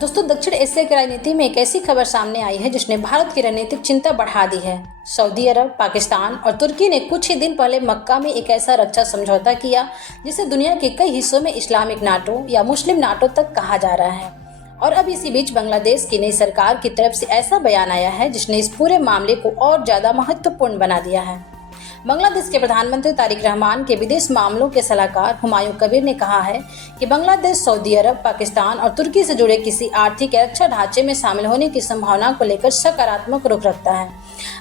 दोस्तों, दक्षिण एशिया की राजनीति में एक ऐसी खबर सामने आई है जिसने भारत की रणनीतिक चिंता बढ़ा दी है। सऊदी अरब, पाकिस्तान और तुर्की ने कुछ ही दिन पहले मक्का में एक ऐसा रक्षा समझौता किया जिसे दुनिया के कई हिस्सों में इस्लामिक नाटो या मुस्लिम नाटो तक कहा जा रहा है। और अब इसी बीच बांग्लादेश की नई सरकार की तरफ से ऐसा बयान आया है जिसने इस पूरे मामले को और ज्यादा महत्वपूर्ण बना दिया है। बांग्लादेश के प्रधानमंत्री तारिक रहमान के विदेश मामलों के सलाहकार हुमायूं कबीर ने कहा है कि बांग्लादेश सऊदी अरब, पाकिस्तान और तुर्की से जुड़े किसी आर्थिक या रक्षा ढांचे में शामिल होने की संभावना को लेकर सकारात्मक रुख रखता है।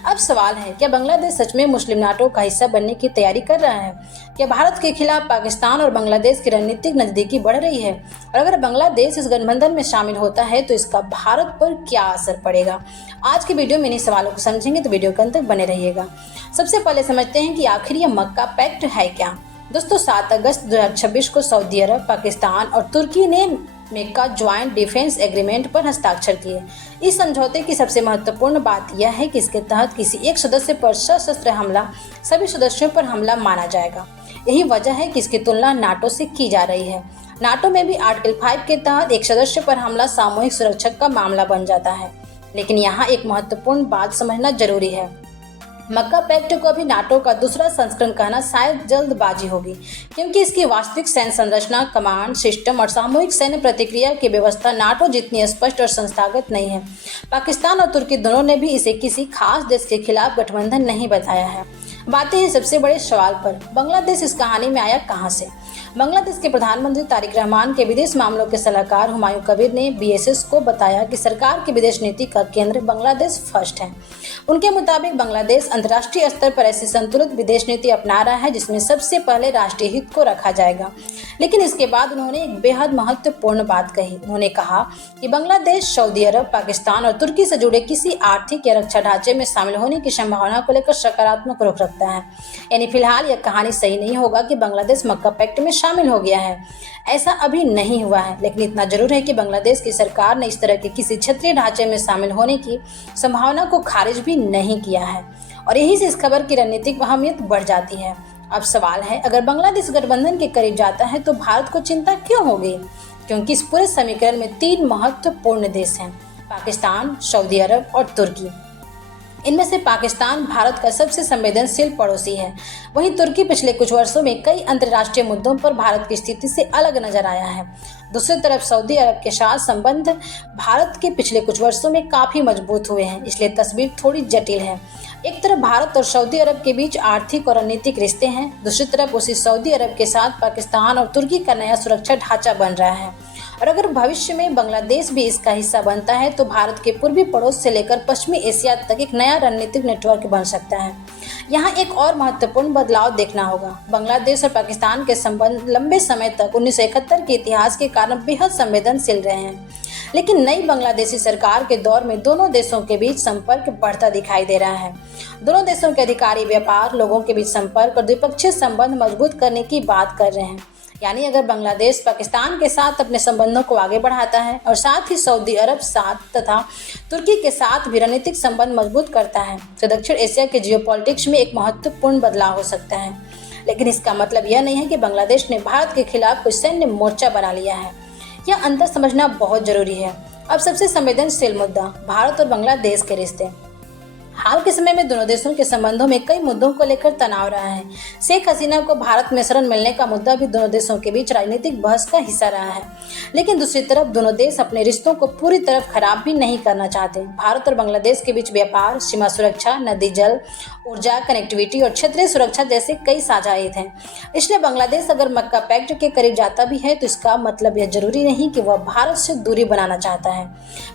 अब सवाल है, क्या बांग्लादेश सच में मुस्लिम नाटो का हिस्सा बनने की तैयारी कर रहा है? क्या भारत के खिलाफ पाकिस्तान और बांग्लादेश की रणनीतिक नजदीकी बढ़ रही है? और अगर बांग्लादेश इस गठबंधन में शामिल होता है तो इसका भारत पर क्या असर पड़ेगा? आज की वीडियो में इन्हीं सवालों को समझेंगे, तो वीडियो के अंत तक बने रहिएगा। सबसे पहले समझते हैं कि आखिर यह मक्का पैक्ट है क्या। दोस्तों, 7 अगस्त 2026 को सऊदी अरब, पाकिस्तान और तुर्की ने मक्का ज्वाइंट डिफेंस एग्रीमेंट पर हस्ताक्षर किए। इस समझौते की सबसे महत्वपूर्ण बात यह है कि इसके तहत किसी एक सदस्य पर सशस्त्र हमला सभी सदस्यों पर हमला माना जाएगा। यही वजह है कि इसकी तुलना नाटो से की जा रही है। नाटो में भी आर्टिकल 5 के तहत एक सदस्य पर हमला सामूहिक सुरक्षा का मामला बन जाता है। लेकिन यहाँ एक महत्वपूर्ण बात समझना जरूरी है। मक्का पैक्ट को अभी नाटो का दूसरा संस्करण कहना शायद जल्दबाजी होगी, क्योंकि इसकी वास्तविक सैन्य संरचना, कमांड सिस्टम और सामूहिक सैन्य प्रतिक्रिया की व्यवस्था नाटो जितनी स्पष्ट और संस्थागत नहीं है। पाकिस्तान और तुर्की दोनों ने भी इसे किसी खास देश के खिलाफ गठबंधन नहीं बताया है। बातें हैं सबसे बड़े सवाल पर, बांग्लादेश इस कहानी में आया कहां से? बांग्लादेश के प्रधानमंत्री तारिक रहमान के विदेश मामलों के सलाहकार हुमायूं कबीर ने बीएसएस को बताया कि सरकार की विदेश नीति का केंद्र बांग्लादेश फर्स्ट है। उनके मुताबिक बांग्लादेश अंतर्राष्ट्रीय स्तर पर ऐसी संतुलित विदेश नीति अपना रहा है जिसमें सबसे पहले राष्ट्रीय हित को रखा जाएगा। लेकिन इसके बाद उन्होंने एक बेहद महत्वपूर्ण बात कही। उन्होंने कहा कि बांग्लादेश सऊदी अरब, पाकिस्तान और तुर्की से जुड़े किसी आर्थिक या रक्षा ढांचे में शामिल होने की संभावना को लेकर सकारात्मक रुख रखता है। यानी फिलहाल यह कहानी सही नहीं होगा कि बांग्लादेश मक्का पैक्ट में शामिल हो गया है। ऐसा अभी नहीं हुआ है, लेकिन इतना जरूर है कि बांग्लादेश की सरकार ने इस तरह के किसी क्षेत्रीय ढांचे में शामिल होने की संभावना को खारिज भी नहीं किया है। और यही से इस खबर की रणनीतिक अहमियत बढ़ जाती है। अब सवाल है, अगर बांग्लादेश गठबंधन के करीब जाता है तो भारत को चिंता क्यों होगी? क्योंकि इस पूरे समीकरण में 3 महत्वपूर्ण देश हैं, पाकिस्तान, सऊदी अरब और तुर्की। इनमें से पाकिस्तान भारत का सबसे संवेदनशील पड़ोसी है। वहीं तुर्की पिछले कुछ वर्षों में कई अंतर्राष्ट्रीय मुद्दों पर भारत की स्थिति से अलग नजर आया है। दूसरी तरफ सऊदी अरब के साथ संबंध भारत के पिछले कुछ वर्षों में काफी मजबूत हुए हैं, इसलिए तस्वीर थोड़ी जटिल है। एक तरफ भारत और सऊदी अरब के बीच आर्थिक और रणनीतिक रिश्ते हैं, दूसरी तरफ उसी सऊदी अरब के साथ पाकिस्तान और तुर्की का नया सुरक्षा ढांचा बन रहा है। और अगर भविष्य में बांग्लादेश भी इसका हिस्सा बनता है तो भारत के पूर्वी पड़ोस से लेकर पश्चिमी एशिया तक एक नया रणनीतिक नेटवर्क बन सकता है। यहाँ एक और महत्वपूर्ण बदलाव देखना होगा। बांग्लादेश और पाकिस्तान के संबंध लंबे समय तक 1971 के इतिहास के कारण बेहद संवेदनशील रहे हैं, लेकिन नई बांग्लादेशी सरकार के दौर में दोनों देशों के बीच संपर्क बढ़ता दिखाई दे रहा है। दोनों देशों के अधिकारी व्यापार, लोगों के बीच संपर्क और द्विपक्षीय संबंध मजबूत करने की बात कर रहे हैं। यानी अगर बांग्लादेश पाकिस्तान के साथ अपने संबंधों को आगे बढ़ाता है और साथ ही सऊदी अरब साथ तथा तुर्की के साथ भी रणनीतिक संबंध मजबूत करता है तो दक्षिण एशिया के जियोपॉलिटिक्स में एक महत्वपूर्ण बदलाव हो सकता है। लेकिन इसका मतलब यह नहीं है कि बांग्लादेश ने भारत के खिलाफ कोई सैन्य मोर्चा बना लिया है। यह अंतर समझना बहुत जरूरी है। अब सबसे संवेदनशील मुद्दा, भारत और बांग्लादेश के रिश्ते। हाल के समय में दोनों देशों के संबंधों में कई मुद्दों को लेकर तनाव रहा है। शेख हसीना को भारत में शरण मिलने का मुद्दा भी दोनों देशों के बीच राजनीतिक बहस का हिस्सा रहा है। लेकिन दूसरी तरफ दोनों देश अपने रिश्तों को पूरी तरह खराब भी नहीं करना चाहते। भारत और बांग्लादेश के बीच व्यापार, सीमा सुरक्षा, नदी जल, ऊर्जा, कनेक्टिविटी और क्षेत्रीय सुरक्षा जैसे कई साझा हित हैं। इसलिए बांग्लादेश अगर मक्का पैक्ट के करीब जाता भी है तो इसका मतलब यह जरूरी नहीं कि वह भारत से दूरी बनाना चाहता है,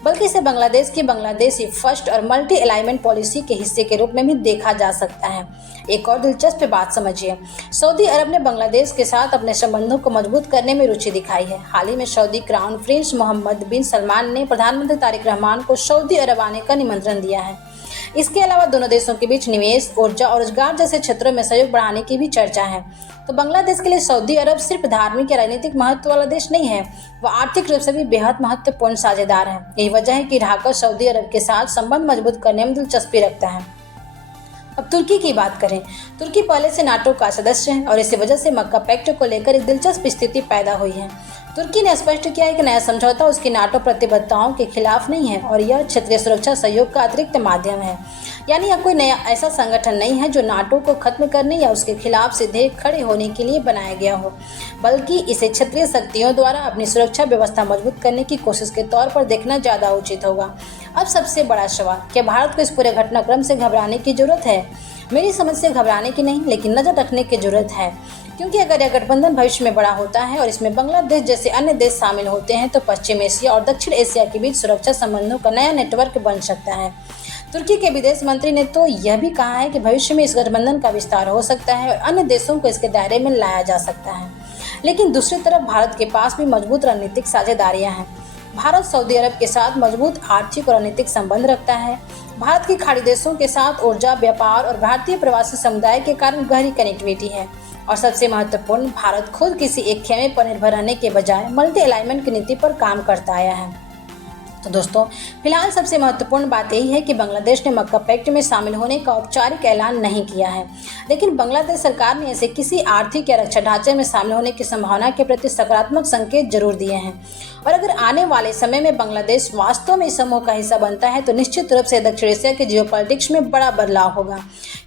बल्कि इसे बांग्लादेश की बांग्लादेशी फर्स्ट और मल्टी अलाइनमेंट पॉलिसी के हिस्से के रूप में भी देखा जा सकता है। एक और दिलचस्प बात समझिए, सऊदी अरब ने बांग्लादेश के साथ अपने संबंधों को मजबूत करने में रुचि दिखाई है। हाल ही में सऊदी क्राउन प्रिंस मोहम्मद बिन सलमान ने प्रधानमंत्री तारिक रहमान को सऊदी अरब आने का निमंत्रण दिया है। इसके अलावा दोनों देशों के बीच निवेश, ऊर्जा और रोजगार जैसे क्षेत्रों में सहयोग बढ़ाने की भी चर्चा है। तो बांग्लादेश के लिए सऊदी अरब सिर्फ धार्मिक या राजनीतिक महत्व वाला देश नहीं है, वह आर्थिक रूप से भी बेहद महत्वपूर्ण साझेदार है। यही वजह है कि ढाका सऊदी अरब के साथ संबंध मजबूत करने में दिलचस्पी रखता है। अब तुर्की की बात करें, तुर्की पहले से नाटो का सदस्य है और इसी वजह से मक्का पैक्ट को लेकर एक दिलचस्प स्थिति पैदा हुई है। तुर्की ने स्पष्ट किया है कि नया समझौता उसकी नाटो प्रतिबद्धताओं के खिलाफ नहीं है और यह क्षेत्रीय सुरक्षा सहयोग का अतिरिक्त माध्यम है। यानी यह कोई नया ऐसा संगठन नहीं है जो नाटो को खत्म करने या उसके खिलाफ सीधे खड़े होने के लिए बनाया गया हो, बल्कि इसे क्षेत्रीय शक्तियों द्वारा अपनी सुरक्षा व्यवस्था मजबूत करने की कोशिश के तौर पर देखना ज़्यादा उचित होगा। अब सबसे बड़ा सवाल, क्या भारत को इस पूरे घटनाक्रम से घबराने की जरूरत है? मेरी समझ से घबराने की नहीं, लेकिन नज़र रखने की जरूरत है, क्योंकि अगर यह गठबंधन भविष्य में बड़ा होता है और इसमें बांग्लादेश जैसे अन्य देश शामिल होते हैं तो पश्चिम एशिया और दक्षिण एशिया के बीच सुरक्षा संबंधों का नया नेटवर्क बन सकता है। तुर्की के विदेश मंत्री ने तो यह भी कहा है कि भविष्य में इस गठबंधन का विस्तार हो सकता है और अन्य देशों को इसके दायरे में लाया जा सकता है। लेकिन दूसरी तरफ भारत के पास भी मजबूत रणनीतिक साझेदारियां हैं। भारत सऊदी अरब के साथ मजबूत आर्थिक और रणनीतिक संबंध रखता है। भारत की खाड़ी देशों के साथ ऊर्जा, व्यापार और भारतीय प्रवासी समुदाय के कारण गहरी कनेक्टिविटी है। और सबसे महत्वपूर्ण, भारत खुद किसी एक खेमे पर निर्भर रहने के बजाय मल्टी अलाइनमेंट की नीति पर काम करता आया है। तो दोस्तों, फिलहाल सबसे महत्वपूर्ण बात यही है कि बांग्लादेश ने मक्का पैक्ट में शामिल होने का औपचारिक ऐलान नहीं किया है, लेकिन बांग्लादेश सरकार ने ऐसे किसी आर्थिक या रक्षा ढांचे में शामिल होने की संभावना के प्रति सकारात्मक संकेत जरूर दिए हैं। और अगर आने वाले समय में बांग्लादेश वास्तव में इस समूह का हिस्सा बनता है तो निश्चित रूप से दक्षिण एशिया के जियोपॉलिटिक्स में बड़ा बदलाव होगा,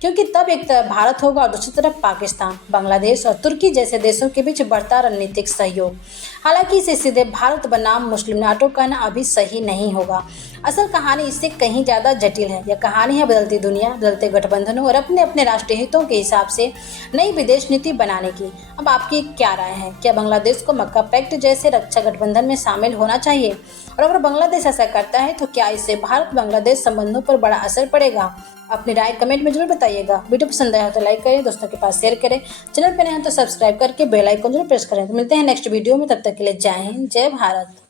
क्योंकि तब एक तरफ भारत होगा और दूसरी तरफ पाकिस्तान, बांग्लादेश और तुर्की जैसे देशों के बीच बढ़ता रणनीतिक सहयोग। हालांकि इसे सीधे भारत बनाम मुस्लिम नाटो कहना अभी सही नहीं होगा। असल कहानी इससे कहीं ज़्यादा जटिल है। यह कहानी है बदलती दुनिया, बदलते गठबंधनों और अपने अपने राष्ट्रीय हितों के हिसाब से नई विदेश नीति बनाने की। अब आपकी क्या राय है? क्या बांग्लादेश को मक्का पैक्ट जैसे रक्षा गठबंधन में शामिल होना चाहिए? और अगर बांग्लादेश ऐसा करता है तो क्या इससे भारत बांग्लादेश संबंधों पर बड़ा असर पड़ेगा? अपनी राय कमेंट में जरूर बताइएगा। वीडियो पसंद आया तो लाइक करें, दोस्तों के पास शेयर करें, चैनल पर नए हैं तो सब्सक्राइब करके बेल आइकन जरूर प्रेस करें। तो मिलते हैं नेक्स्ट वीडियो में, तब तक के लिए जय हिंद, जय भारत।